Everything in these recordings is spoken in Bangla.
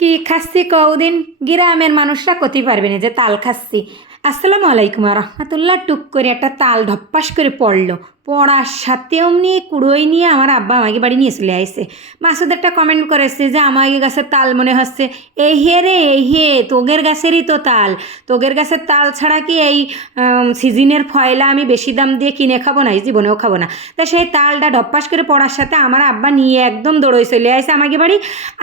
কি খাচ্ছি কদিন গ্রামের মানুষরা কতি পারবে না যে তাল খাচ্ছি। আসসালামু আলাইকুম রহমতুল্লাহ। টুক করে একটা তাল ধপ্পাস করে পড়ল। পড়ার সাথে অমনি কুড়োই নিয়ে আমার আব্বা আমাকে বাড়ি নিয়ে চলে আইসে মাসুদ একটা কমেন্ট করেছে যে, আমাকে গাছের তাল মনে হচ্ছে। এই হে রে, এই হে, তোগের গাছেরই তো তাল। তোগের গাছের তাল ছাড়া কি এই সিজনের ফয়লা আমি বেশি দাম দিয়ে কিনে খাব না? এই জীবনেও খাব না। তা সেই তালটা ধপ্পাস করে পড়ার সাথে আমার আব্বা নিয়ে একদম দৌড়ই চলে আসে আমাকে বাড়ি।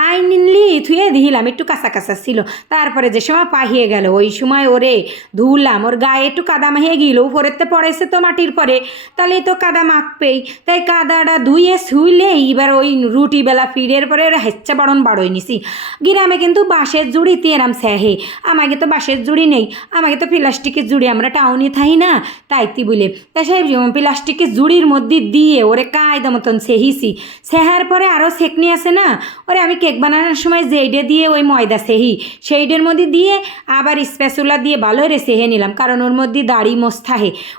আই নিনলি থুয়ে দিলাম একটু কাঁচা কাঁচা ছিল। তারপরে যে সময় পাহিয়ে গেল, ওই সময় ওরে ধুলাম, ওর গায়ে একটু কাদা মাহিয়ে গেল। উপরেতে পড়েছে তো মাটির পরে। তাহলে তো কাদা মাখবেই তাই কাদাটা ধুয়ে শুইলে এবার ওই রুটি বেলা ফিরের পরে হেচ্চা বাড়ন বাড়ই নিছি। গ্রামে কিন্তু বাঁশের জুড়িতে এরাম স্যাহে। আমাকে তো বাঁশের জুড়ি নেই। আমাকে তো প্লাস্টিকের জুড়ি। আমরা টাউনে থাই না। তাইতি বলে। তা সেই প্লাস্টিকের জুড়ির মধ্যে দিয়ে ওরে কায়দা মতন সেহিছি। সেহার পরে আরও সেকনি আছে না? ওরে আমি কেক বানানোর সময় যেইডে দিয়ে ওই ময়দা সেহি। সেইডের মধ্যে দিয়ে আবার স্পেসুলা দিয়ে ভালো রে সেহে নিলাম। কারণ ওর মধ্যে দাড়ি মোস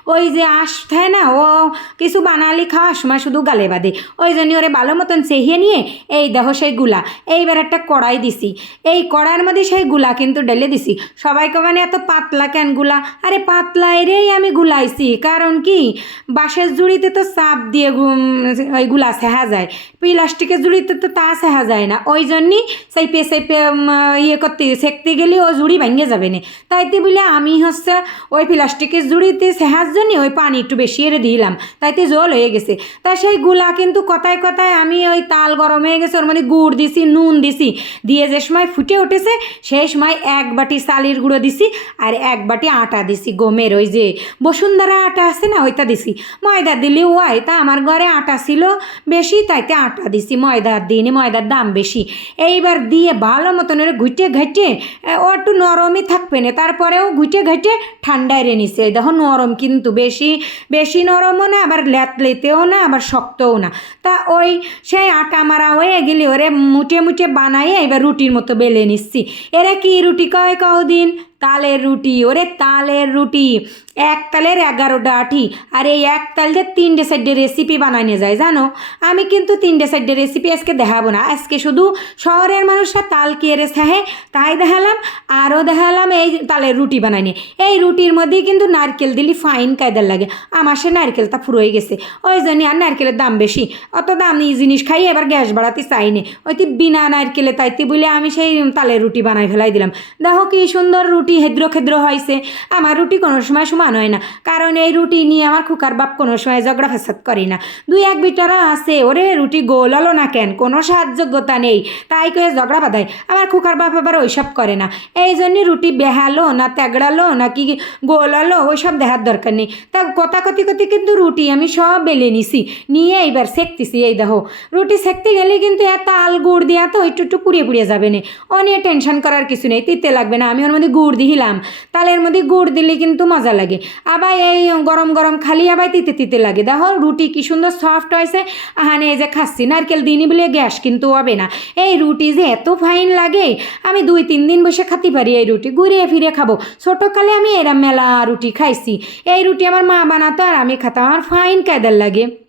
ওই যে আস থাকে না? ও কিছু বানালি খাওয়ার সময় শুধু গালে বাঁধে। ওই জন্য ওরে ভালো মতন সেহিয়ে নিয়ে এই দেখো সেই গুলা এইবার একটা কড়াই দিছি। এই কড়াইয়ের মধ্যে সেই গুলা কিন্তু ঢেলে দিছি। সবাইকে মানে এত পাতলা কেনগুলা? আরে পাতলা এরেই আমি গুলাইছি। কারণ কি? বাঁশের জুড়িতে তো চাপ দিয়ে ওই গুলা সেহা যায়। প্লাস্টিকের জুড়িতে তো তা সেহা যায় না। ওই জন্যই সেইপে উম, ইয়ে করতে সেঁকতে গেলে ও জুড়ি ভেঙে যাবে না। তাইতে বলে আমি হচ্ছে ওই প্লাস্টিকের জুড়িতে সেহার জন্য ওই পানি একটু বেশি এরে দিলাম। তাইতে জল হয়ে গেছে। তা সেই গুলা কিন্তু কথায় কথায় আমি ওই তাল গরম হয়ে গেছে, ওর মধ্যে গুড় দিছি, নুন দিছি। দিয়ে যে সময় ফুটে উঠেছে, সেই সময় এক বাটি চালের গুঁড়ো দিছি আর এক বাটি আটা দিছি, গমের ওই যে বসুন্ধরা আটা আছে না, ওইটা দিছি। ময়দা দিলে ওয়াই, তা আমার ঘরে আটা ছিল বেশি, তাইতে আটা দিছি ময়দার দিনে ময়দার দাম বেশি। এইবার দিয়ে ভালো মতন ঘুটে ঘাটে ও একটু নরমই থাকবে না, তারপরেও ঘুটে ঘাটে ঠান্ডায় রে নিছে দেখো নরম কিন্তু বেশি বেশি নরমও না আবার লেতেও না, আবার শক্তও না। তা ওই সেই আটা মারা হয়ে গেলে ওরে মুটে মুটে বানাইয়ে এবার রুটির মতো বেলে নিচ্ছি। এরা কি রুটি কয় কদিন তালের রুটি, ওরে তালের রুটি। এক তালের এগারোটা আঠি। আর এই এক তাল দিয়ে তিনটে সাইডে রেসিপি বানাই নিয়ে যায়, জানো? আমি কিন্তু তিনটে সাইডে রেসিপি আজকে দেখাবো না। আজকে শুধু শহরের মানুষরা তাল কেড়ে সাহে তাই দেখালাম। আরও দেখালাম এই তালের রুটি বানাই নিয়ে এই রুটির মধ্যেই কিন্তু নারকেল দিলি ফাইন কায়দার লাগে। আমার সে নারকেলটা ফুরোই গেছে। ওই জন্য আর নারকেলের দাম বেশি। অত দামি জিনিস খাই, এবার গ্যাস বাড়াতে চাই নে ওইটি বিনা নারকেলে তাইতে বলে আমি সেই তালের রুটি বানাই ফেলাই দিলাম। দেখো কি সুন্দর রুটি হেদ্র খেদ্র হয়েছে আমার রুটি কোনো সময় সমান হয় না। কারণ এই রুটি নিয়ে আমার খুকার বাপ কোনো সময় ঝগড়া ফেসাদ করে না। দুই এক বিটারা আছে, ওরে রুটি গোল হলো না কেন? কোনো সাহায্যযোগ্যতা নেই। তাই কয়ে ঝগড়া বাঁধায়। আমার খুকার বাপ আবার ওইসব করে না। এই জন্যই রুটি বেহালো, না তেগড়ালো না কি গোল হলো ওইসব দেখার দরকার নেই। তা কথা কথি কিন্তু রুটি আমি সব বেলে নিছি, নিয়ে এইবার সেকতেছি এই দেখো। রুটি সেকতে গেলে কিন্তু এত আল গুড় দিয়া তো একটু একটু পুড়িয়ে পুড়িয়ে যাবে না। ও নিয়ে টেনশন করার কিছু নেই, তিতে লাগবে না, আমি ওর মধ্যে গুড় দিলাম তালের মধ্যে গুড় দিলে কিন্তু মজা লাগে। আবার এই গরম গরম খালি আবার তিতে তিতে লাগে। দেখো, রুটি কি সুন্দর সফট হয়েছে। আহানে, এই যে খাচ্ছি, নারকেল দিনই বলে গ্যাস কিন্তু হবে না। এই রুটি যে এত ফাইন লাগে, আমি দুই তিন দিন বসে খাতে পারি এই রুটি ঘুরিয়ে ফিরে খাব। ছোটোকালে আমি এরা মেলা রুটি খাইছি। এই রুটি আমার মা বানাতো আর আমি খাতাম। আমার ফাইন কায়দার লাগে।